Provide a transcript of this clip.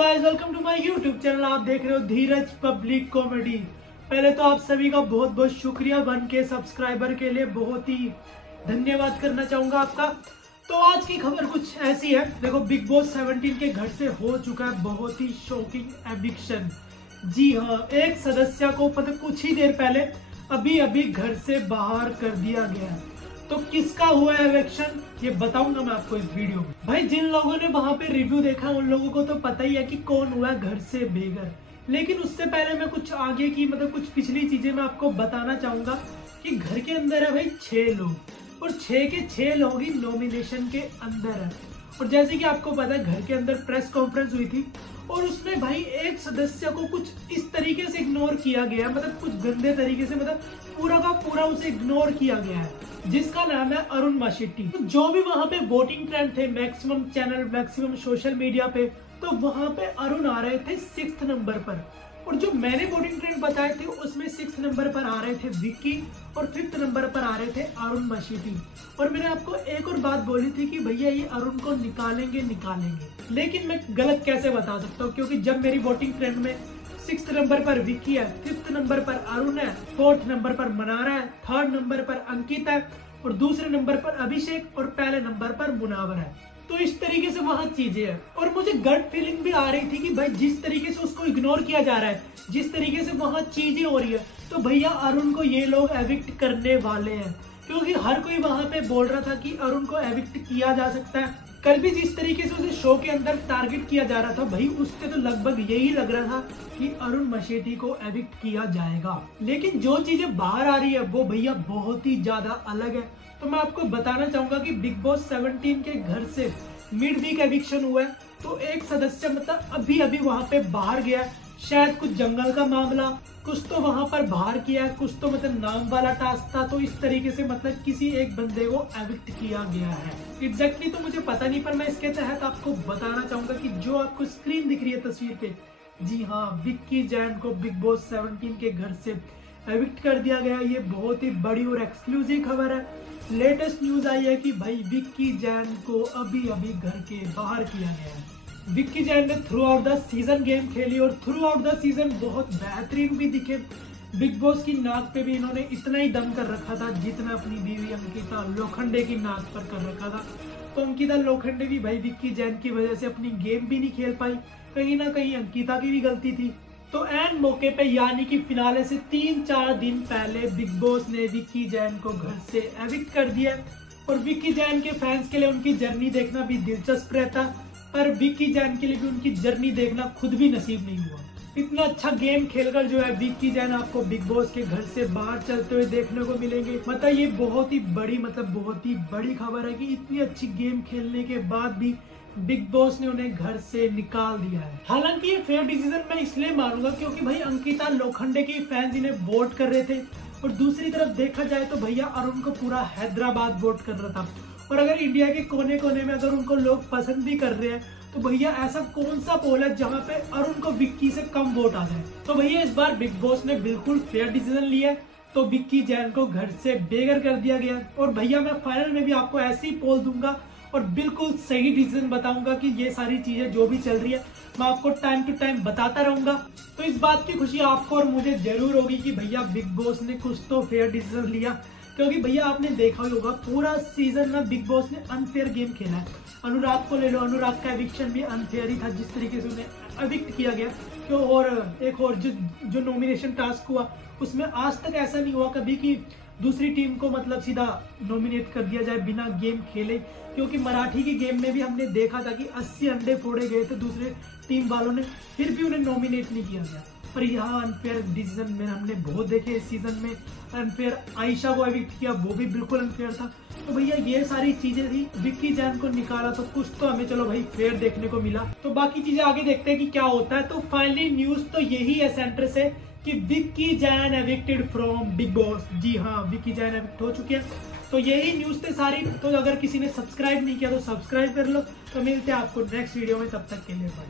Guys, welcome to my YouTube channel. आप देख रहे हो धीरज पब्लिक कॉमेडी। पहले तो आप सभी का बहुत बहुत शुक्रिया, 1K सब्सक्राइबर के लिए बहुत ही धन्यवाद करना चाहूंगा आपका। तो आज की खबर कुछ ऐसी है, देखो बिग बॉस 17 के घर से हो चुका है बहुत ही शॉकिंग एविक्शन। जी हाँ, एक सदस्य को पता कुछ ही देर पहले अभी घर से बाहर कर दिया गया है। तो किसका हुआ है एविक्शन ये बताऊंगा मैं आपको इस वीडियो में। भाई जिन लोगों ने वहां पे रिव्यू देखा उन लोगों को तो पता ही है कि कौन हुआ है घर से बेघर। लेकिन उससे पहले मैं कुछ आगे की कुछ पिछली चीजें मैं आपको बताना चाहूंगा कि घर के अंदर है भाई 6 लोग और 6 के 6 लोग ही नॉमिनेशन के अंदर है। और जैसे कि आपको पता है घर के अंदर प्रेस कॉन्फ्रेंस हुई थी और उसमें भाई एक सदस्य को कुछ इस तरीके से इग्नोर किया गया, कुछ गंदे तरीके से, पूरा का पूरा उसे इग्नोर किया गया है, जिसका नाम है अरुण माशेट्टी। तो जो भी वहां पे वोटिंग ट्रेंड थे maximum channel maximum social media पे, तो वहां पे अरुण आ रहे थे 6th नंबर पर। और जो मैंने वोटिंग ट्रेंड बताए थे उसमें 6th नंबर पर आ रहे थे विक्की और 5th नंबर पर आ रहे थे अरुण माशेट्टी। और मैंने आपको एक और बात बोली थी कि भैया ये अरुण को निकालेंगे। लेकिन मैं गलत कैसे बता सकता हूँ, क्योंकि जब मेरी वोटिंग ट्रेंड में 6th नंबर पर विक्की है, 5th नंबर पर अरुण है, 4th नंबर पर मनारा है, 3rd नंबर पर अंकित है और दूसरे नंबर पर अभिषेक और पहले नंबर पर मुनावर है। तो इस तरीके से वहां चीजें हैं। और मुझे गट फीलिंग भी आ रही थी कि भाई जिस तरीके से उसको इग्नोर किया जा रहा है, जिस तरीके से वहां चीजें हो रही है, तो भैया अरुण को ये लोग एविक्ट करने वाले हैं। क्योंकि हर कोई वहां पे बोल रहा था कि अरुण को एविक्ट किया जा सकता है। कल भी जिस तरीके से उसे शो के अंदर टारगेट किया जा रहा था, भाई उससे तो लगभग यही लग रहा था कि अरुण माशेट्टी को एविक्ट किया जाएगा। लेकिन जो चीजें बाहर आ रही है वो भैया बहुत ही ज्यादा अलग है। तो मैं आपको बताना चाहूंगा कि बिग बॉस 17 के घर से मिड वीक एविक्शन हुआ है। तो एक सदस्य अभी वहां पे बाहर गया, शायद कुछ जंगल का मामला, कुछ तो वहां पर बाहर किया है, कुछ तो नाम वाला टास्क था। तो इस तरीके से किसी एक बंदे को एविक्ट किया गया है। एग्जैक्टली तो मुझे पता नहीं, पर मैं इसके तहत आपको बताना चाहूंगा कि जो आपको स्क्रीन दिख रही है तस्वीर पे, जी हाँ, विक्की जैन को बिग बॉस 17 के घर से एविक्ट कर दिया गया। ये बहुत ही बड़ी और एक्सक्लूसिव खबर है। लेटेस्ट न्यूज आई है कि भाई विक्की जैन को अभी घर के बाहर किया गया है। विक्की जैन ने through out the season game खेली और थ्रू आउट द सीजन बहुत बेहतरीन भी दिखे। बिग बॉस की नाक पे भी इन्होंने इतना ही दम कर रखा था जितना अपनी बीवी अंकिता लोखंडे की नाक पर कर रखा था। तो अंकिता लोखंडे भी भाई विक्की जैन की वजह से अपनी गेम भी नहीं खेल पाई। कहीं ना कहीं अंकिता की भी गलती थी। तो एन मौके पे यानी कि फिनाले से 3-4 दिन पहले बिग बॉस ने विक्की जैन को घर से एविक्ट कर दिया। और विक्की जैन के फैंस के लिए उनकी जर्नी देखना भी दिलचस्प रहता, पर विक्की जैन के लिए भी उनकी जर्नी देखना खुद भी नसीब नहीं हुआ। इतना अच्छा गेम खेलकर जो है विक्की जैन आपको बिग बॉस के घर से बाहर चलते हुए देखने को मिलेंगे। ये बहुत ही बड़ी खबर है कि इतनी अच्छी गेम खेलने के बाद भी बिग बॉस ने उन्हें घर से निकाल दिया है। हालांकि ये फेयर डिसीजन मैं इसलिए मानूंगा क्योंकि भाई अंकिता लोखंडे के फैंस इन्हें वोट कर रहे थे और दूसरी तरफ देखा जाए तो भैया अरुण को पूरा हैदराबाद वोट कर रहा था। और अगर इंडिया के कोने कोने में अगर उनको लोग पसंद भी कर रहे हैं तो भैया ऐसा कौन सा पोल है जहाँ पे अरुण को विक्की से कम वोट आ जाए। तो भैया इस बार बिग बॉस ने बिल्कुल फेयर डिसीजन लिया, तो विक्की जैन को घर से बेघर कर दिया गया। और भैया मैं फाइनल में भी आपको ऐसे ही पोल दूंगा और बिल्कुल सही डिसीजन बताऊंगा कि ये सारी चीजें जो भी चल रही है मैं आपको टाइम टू टाइम बताता रहूंगा। तो इस बात की खुशी आपको और मुझे जरूर होगी कि भैया बिग बॉस ने कुछ तो फेयर डिसीजन लिया। क्योंकि भैया आपने देखा ही होगा पूरा सीजन में बिग बॉस ने अनफेयर गेम खेला है। अनुराग को ले लो, अनुराग का एविक्शन भी अनफेयर ही था जिस तरीके से उन्हें एविक्ट किया गया। तो और एक और जो नॉमिनेशन टास्क हुआ उसमें आज तक ऐसा नहीं हुआ कभी कि दूसरी टीम को सीधा नॉमिनेट कर दिया जाए बिना गेम खेले। क्योंकि मराठी की गेम में भी हमने देखा था कि 80 अंडे फोड़े गए थे दूसरे टीम वालों ने, फिर भी उन्हें नॉमिनेट नहीं किया गया। पर यहाँ अनफेयर डिसीजन में हमने बहुत देखे इस सीजन में। अनफेयर आयशा को एविक्ट किया, वो भी बिल्कुल अनफेयर था। तो भैया ये सारी चीजें थी, विक्की जैन को निकाला तो कुछ तो हमें चलो भाई फेयर देखने को मिला। तो बाकी चीजें आगे देखते हैं कि क्या होता है। तो फाइनली न्यूज तो यही है सेंटर से कि Vicky Jain evicted from Bigg Boss. जी हाँ, विक्की जैन एविक्ट हो चुके हैं। तो यही न्यूज थे सारी। तो अगर किसी ने सब्सक्राइब नहीं किया तो सब्सक्राइब कर लो। तो मिलते हैं आपको नेक्स्ट वीडियो में, तब तक के लिए बाय।